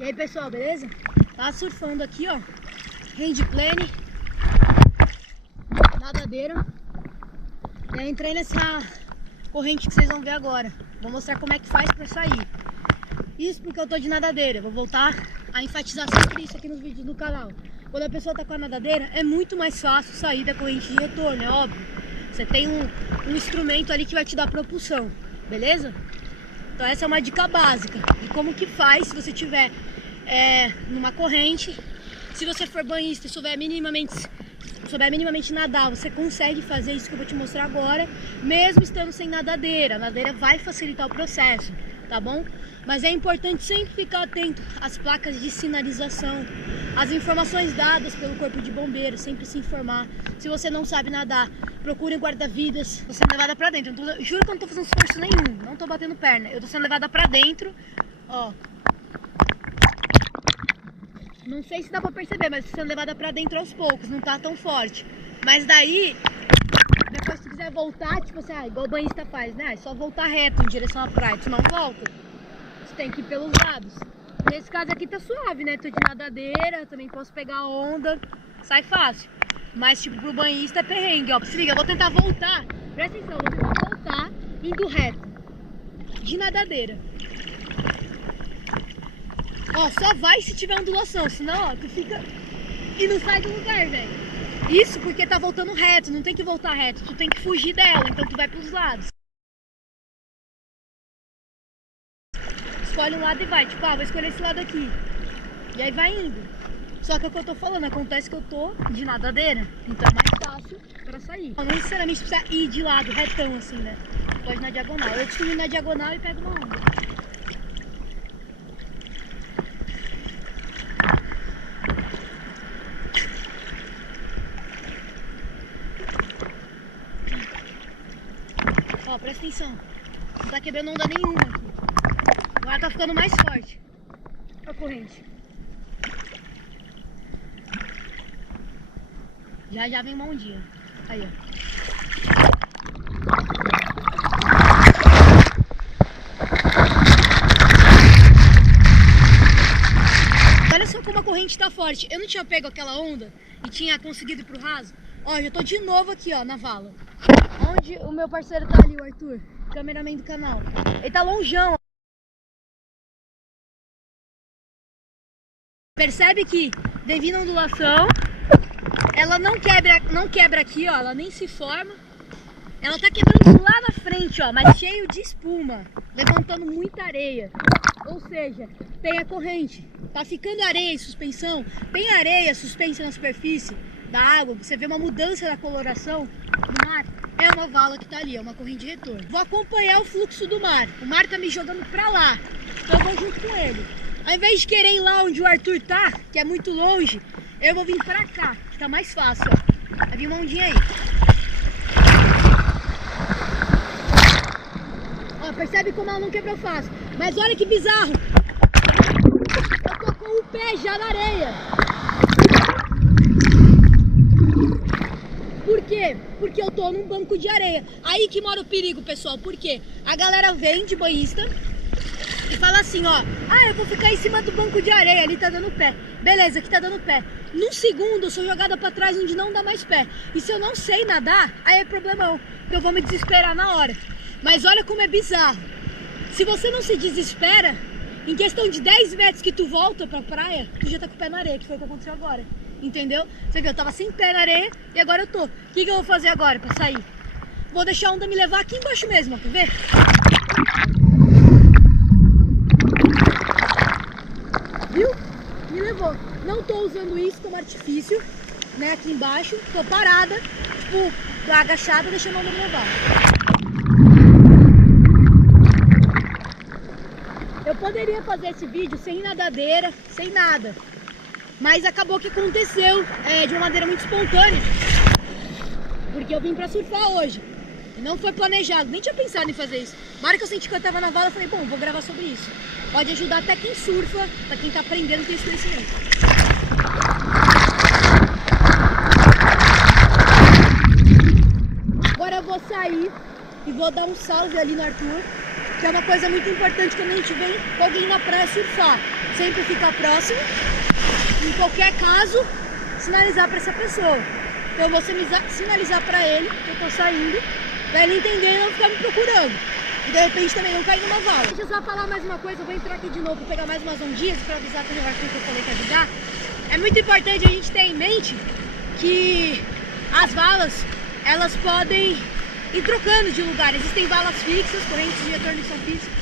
E aí pessoal, beleza? Tá surfando aqui, ó, handplane, nadadeira. E aí entrei nessa corrente que vocês vão ver agora. Vou mostrar como é que faz pra sair. Isso porque eu tô de nadadeira. Vou voltar a enfatizar sempre isso aqui nos vídeos do canal. Quando a pessoa tá com a nadadeira, é muito mais fácil sair da corrente de retorno, é óbvio. Você tem um instrumento ali que vai te dar propulsão, beleza? Então essa é uma dica básica de como que faz se você tiver numa corrente. Se você for banhista e souber minimamente nadar, você consegue fazer isso que eu vou te mostrar agora, mesmo estando sem nadadeira. A nadadeira vai facilitar o processo, tá bom? Mas é importante sempre ficar atento às placas de sinalização, às informações dadas pelo corpo de bombeiros, sempre se informar. Se você não sabe nadar, procure um guarda-vidas. Tô sendo levada pra dentro, juro que eu não tô fazendo esforço nenhum, não tô batendo perna, eu tô sendo levada pra dentro, ó. Não sei se dá pra perceber, mas tô sendo levada pra dentro aos poucos, não tá tão forte. Mas daí, depois se tu quiser voltar, tipo assim, igual o banhista faz, né? É só voltar reto em direção à praia, tu não volta. Tu tem que ir pelos lados. Nesse caso aqui tá suave, né? Tô de nadadeira, também posso pegar a onda, sai fácil. Mas tipo, pro banhista é perrengue, ó. Se liga, eu vou tentar voltar, presta atenção, eu vou tentar voltar indo reto, de nadadeira. Ó, só vai se tiver ondulação, senão, ó, tu fica e não sai do lugar, velho. Isso porque tá voltando reto, não tem que voltar reto, tu tem que fugir dela, então tu vai pros lados. Escolhe um lado e vai, tipo, vou escolher esse lado aqui. E aí vai indo. Só que é o que eu tô falando, acontece que eu tô de nadadeira, então é mais fácil pra sair. Não necessariamente precisa ir de lado, retão assim, né? Pode ir na diagonal. Eu costumo ir na diagonal e pego uma onda. Ó, presta atenção, não tá quebrando onda nenhuma aqui. Agora tá ficando mais forte a corrente. Já vem uma ondinha. Aí, ó. Olha só como a corrente tá forte. Eu não tinha pego aquela onda e tinha conseguido ir pro raso. Ó, já tô de novo aqui, ó, na vala. Onde o meu parceiro tá ali, o Arthur, cameraman do canal. Ele tá longeão. Percebe que, devido à ondulação, ela não quebra aqui, ó, ela nem se forma. Ela tá quebrando lá na frente, ó, mas cheio de espuma, levantando muita areia. Ou seja, tem a corrente, tá ficando areia em suspensão, tem areia suspensa na superfície da água, você vê uma mudança da coloração do mar. É uma vala que tá ali, é uma corrente de retorno. Vou acompanhar o fluxo do mar. O mar tá me jogando pra lá, então eu vou junto com ele. Ao invés de querer ir lá onde o Arthur tá, que é muito longe, eu vou vir pra cá, que tá mais fácil, ó. Vai vir uma ondinha aí. Ó, percebe como ela não quebrou fácil. Mas olha que bizarro. Eu tô com o pé já na areia. Por quê? Porque eu tô num banco de areia. Aí que mora o perigo, pessoal. Por quê? A galera vem de banhista e fala assim, ó, eu vou ficar em cima do banco de areia, ali tá dando pé. Beleza, aqui tá dando pé. Num segundo eu sou jogada pra trás onde não dá mais pé. E se eu não sei nadar, aí é problemão, porque eu vou me desesperar na hora. Mas olha como é bizarro. Se você não se desespera, em questão de 10 metros que tu volta pra praia, tu já tá com o pé na areia, que foi o que aconteceu agora. Entendeu? Você viu, eu tava sem pé na areia e agora eu tô. O que eu vou fazer agora pra sair? Vou deixar a onda me levar aqui embaixo mesmo, ó, quer ver? Viu? Me levou. Não tô usando isso como artifício, né, aqui embaixo. Tô parada, tipo, tô agachada, deixando a onda me levar. Eu poderia fazer esse vídeo sem nadadeira, sem nada. Mas acabou que aconteceu de uma maneira muito espontânea. Porque eu vim pra surfar hoje. E não foi planejado, nem tinha pensado em fazer isso. Na hora que eu senti que eu tava na vala, eu falei, bom, vou gravar sobre isso. Pode ajudar até quem surfa, pra quem tá aprendendo, tem esse conhecimento. Agora eu vou sair e vou dar um salve ali no Arthur. que é uma coisa muito importante quando a gente vem com alguém na praia surfar. Sempre ficar próximo, em qualquer caso, sinalizar para essa pessoa. Então eu vou sinalizar para ele que eu tô saindo, pra ele entender e não ficar me procurando. E de repente também não cair numa vala. Deixa eu só falar mais uma coisa, eu vou entrar aqui de novo, pegar mais umas ondinhas para avisar aquele Arthur que eu falei para avisar. É muito importante a gente ter em mente que as valas, elas podem ir trocando de lugar. Existem valas fixas, correntes de retorno são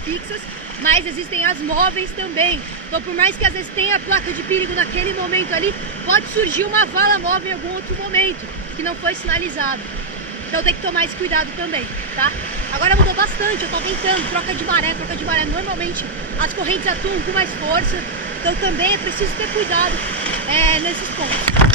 fixas, mas existem as móveis também. Então por mais que às vezes tenha a placa de perigo naquele momento ali, pode surgir uma vala móvel em algum outro momento, que não foi sinalizado. Então tem que tomar esse cuidado também, tá? Agora mudou bastante, eu tô tentando, troca de maré. Normalmente as correntes atuam com mais força, então também é preciso ter cuidado nesses pontos.